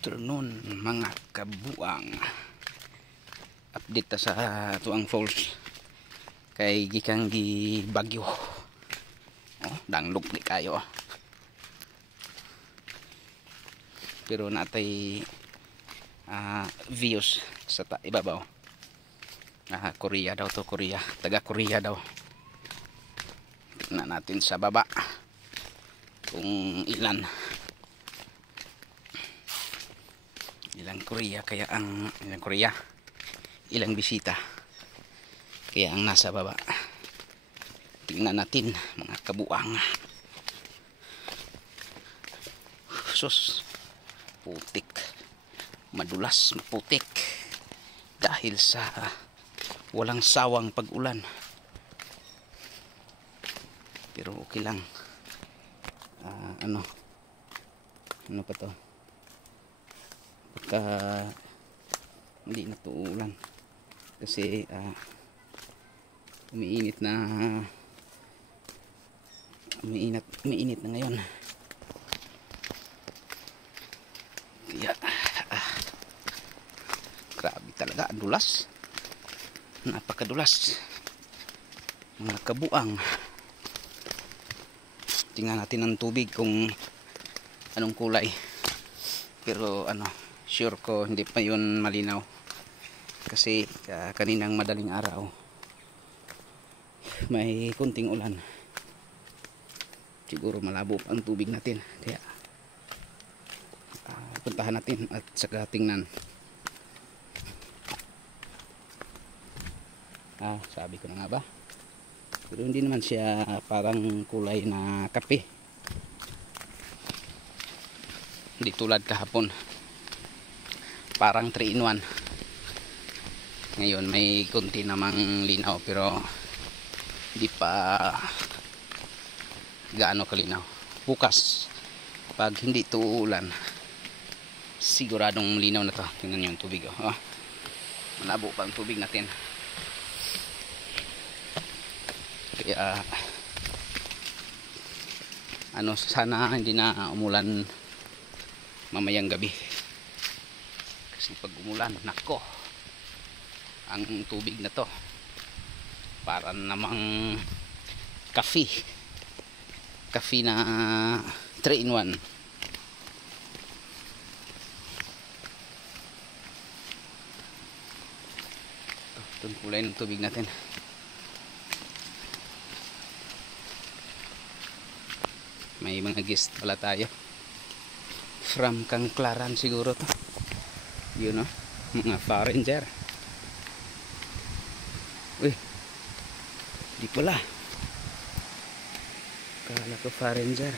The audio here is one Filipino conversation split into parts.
afternoon mga kabuang. Update ta sa Tuang Falls kay gikang gi bagyo. Oh, danglog di kayo. Pero natay views sa ibabaw. Korea daw to, Korea. Taga Korea daw. Tingnan natin sa baba kung ilang Korea kaya ang ilang bisita kaya ang nasa baba. Tingnan natin mga kabuang. Sus, putik, madulas, maputik dahil sa walang sawang pag-ulan, pero okay lang. Ano pa to, pagka hindi na to ulan kasi umiinit na ngayon. Kaya grabe talaga, ang dulas, napakadulas mga kabuang. Tingnan natin ang tubig kung anong kulay, pero sure ko hindi pa yun malinaw kasi kaninang madaling araw may kunting ulan, siguro malabo ang tubig natin, kaya puntahan natin at saka tingnan. Sabi ko na nga ba, pero hindi naman siya parang kulay na kape, hindi tulad kahapon parang 3 in 1. Ngayon may konti namang linaw pero hindi pa gaano kalinaw. Bukas pag hindi ito ulan siguradong linaw na to. Tingnan nyo yung tubig, malabo pa ang tubig natin. Kaya sana hindi na umulan mamayang gabi, kasi pag umulan, nako, ang tubig na to para namang kafe na 3 in 1. Itong kulay ng tubig natin. May mga guest pala tayo from Kangklaran siguro to, yun, mga foreigner. Uy, di pala, kala ko foreigner.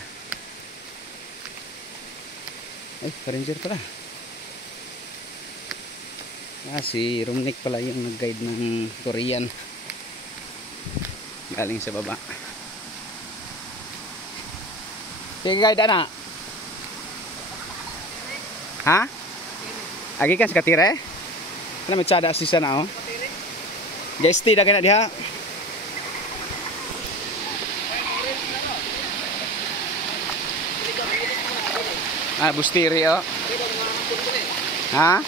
Ay, foreigner pala. Si Rumnik pala yung nag-guide ng Korean galing sa baba. Sige, guide na. Ha? Agi kan sa katire? Ano may tsada asisa na, guys, tidak kena dia. Bustiri, Ha?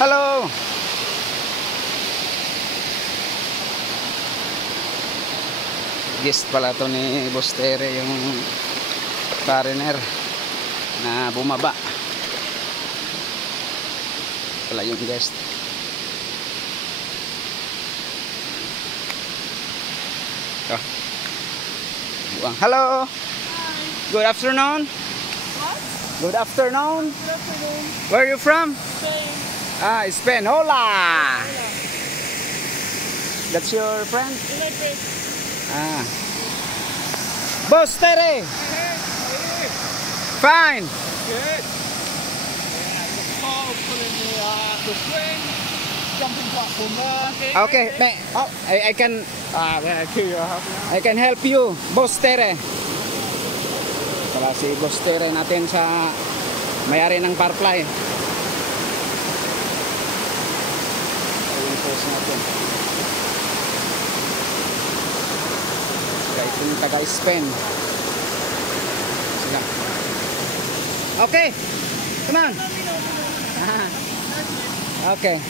Halo. Guest pala to ni Bostere, yung foreigner na bumaba pala yung guest. Hello. Hi. Good afternoon. What? Good afternoon. Good afternoon. Where are you from? Spain. Spain. Hola. Hola. That's your friend? My friend. Boss Tere. Fine. Good. The swing, jumping platform there. Okay, I can help you, Boss Tere. Para si Boss Tere natin sa may-ari ng Parkfly. Ayun po natin. taga Spain. Sila. Okay. Come on. Okay.